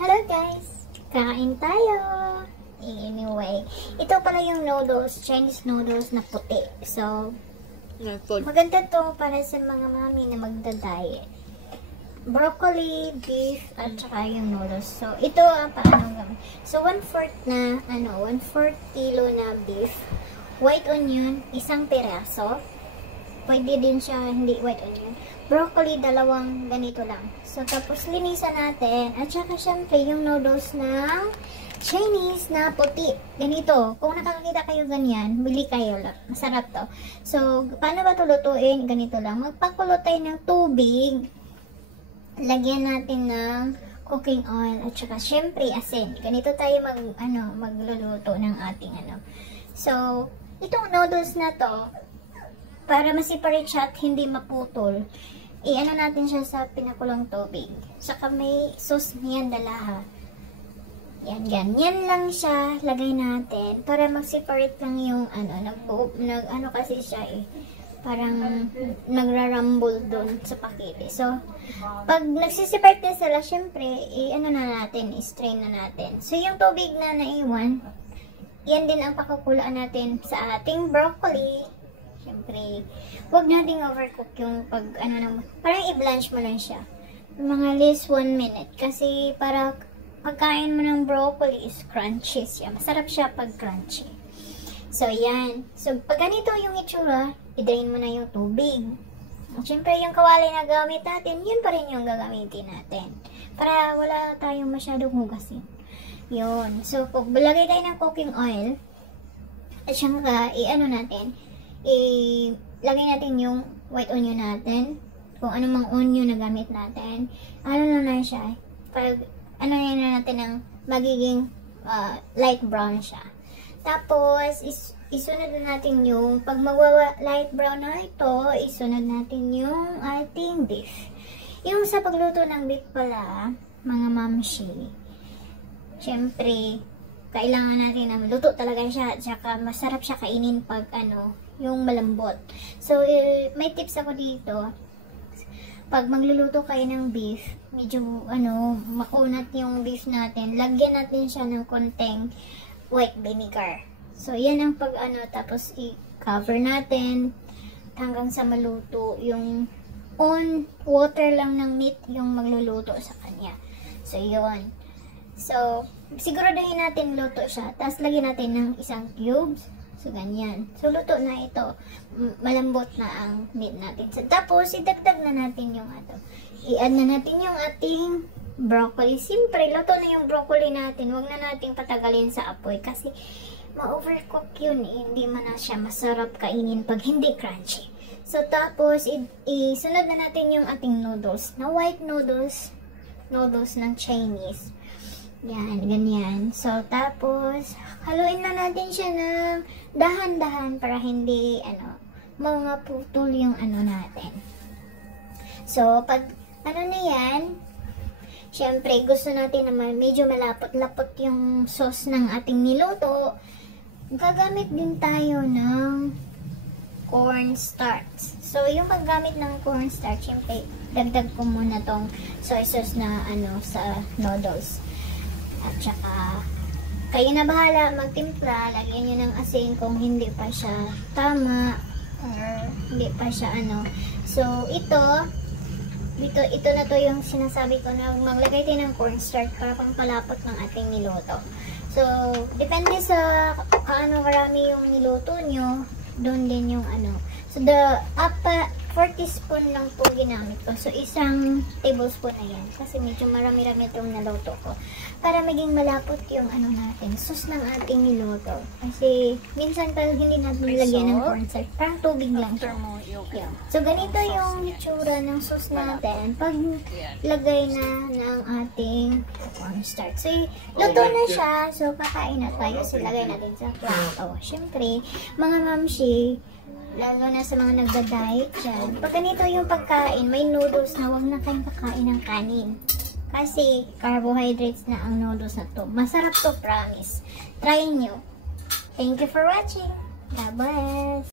Hello guys! Kain tayo! Anyway, ito pala yung noodles, Chinese noodles na puti. So, maganda to para sa mga mami na magda-diet. Broccoli, beef, at saka yung noodles. So, ito ang paano gawin. So, 1/4 na, 1/4 kilo na beef. White onion, isang piraso. Pwede din siya hindi white onion. Broccoli, dalawang ganito lang. So, tapos linisan natin. At saka, syempre, yung noodles ng Chinese na puti. Ganito. Kung nakakita kayo ganyan, bili kayo lang. Masarap to. So, paano ba ito lutuin? Ganito lang. Magpakulo tayo ng tubig. Lagyan natin ng cooking oil. At saka, syempre, asin. Ganito tayo magluluto ng ating So, itong noodles na to, para ma-separate siya at hindi maputol, natin siya sa pinakulong tubig. Saka may sauce niyan dalaha. Yan, ganyan lang siya. Lagay natin. Para mag-separate lang yung kasi siya parang nagrarumble doon sa pakete. So, pag nagsiseparate na sila, syempre, strain na natin. So, yung tubig na naiwan, yan din ang pakukulaan natin sa ating broccoli. Siyempre, huwag nating overcook yung parang i-blanch mo lang siya. Mga least 1 minute. Kasi para pagkain mo ng broccoli is crunchy siya. Masarap siya pag crunchy. So, yan. So, pag ganito yung itsura, i-drain mo na yung tubig. Siyempre, yung kawali na gamit natin, yun pa rin yung gagamitin natin. Para wala tayong masyadong hugasin. Yun. So, pag lagay tayo ng cooking oil, at siyang ilagay natin yung white onion natin, kung anumang onion na gamit natin, na siya, pag na natin ng magiging light brown siya. Tapos, isunod na natin yung, pag light brown na ito, isunod natin yung ating beef. Yung sa pagluto ng beef pala, mga mamshi, syempre, kailangan natin na luto talaga siya, at saka masarap siya kainin pag yung malambot. So, may tips ako dito. Pag magluluto kayo ng beef, medyo makunat yung beef natin, lagyan natin siya ng konting white vinegar. So, yan ang tapos i-cover natin hanggang sa maluto. Yung on water lang ng meat yung magluluto sa kanya. So, yun. So, siguraduhin natin luto siya. Tapos, lagyan natin ng isang cubes. So, ganyan. So, luto na ito. Malambot na ang meat natin. So, tapos, idagdag na natin yung i-add na natin yung ating broccoli. Siyempre, luto na yung broccoli natin. Huwag na natin patagalin sa apoy. Kasi, ma-overcook yun. Hindi man na siya masarap kainin pag hindi crunchy. So, tapos, isunod na natin yung ating noodles. Na white noodles. Noodles ng Chinese. Yan, ganyan. So, tapos, haluin na natin siya ng dahan-dahan para hindi, mga putol yung natin. So, pag, na yan, syempre, gusto natin na medyo malapot-lapot yung sauce ng ating niluto. Gagamit din tayo ng cornstarch. So, yung paggamit ng cornstarch, syempre, dagdag ko muna tong soy sauce na, sa noodles. At saka, kayo na bahala magtimpla, lagyan nyo ng asin kung hindi pa siya tama or hindi pa siya So, ito na to yung sinasabi ko na maglagay tayo ng cornstarch para pampalapot ng ating niluto. So, depende sa karami yung niluto nyo, doon din yung So, 4 teaspoon lang po ginamit ko. So, isang tablespoon na yan. Kasi medyo marami-rami itong naluto ko. Para maging malapot yung natin, sauce ng ating niluto. Kasi, minsan pag hindi natin nilagyan ng cornstarch, parang tubig lang siya. Yeah. So, ganito yung itsura ng sauce natin pag lagay na ng ating cornstarch. So, luto na siya. So, kakain na tayo. So, lagay natin sa plato. Siyempre, mga mamshi, lalo na sa mga nagda-diet dyan, pag ganito yung pagkain, may noodles na huwag na kayong kakain ng kanin. Kasi, carbohydrates na ang noodles na to. Masarap to, promise. Try nyo. Thank you for watching. God bless.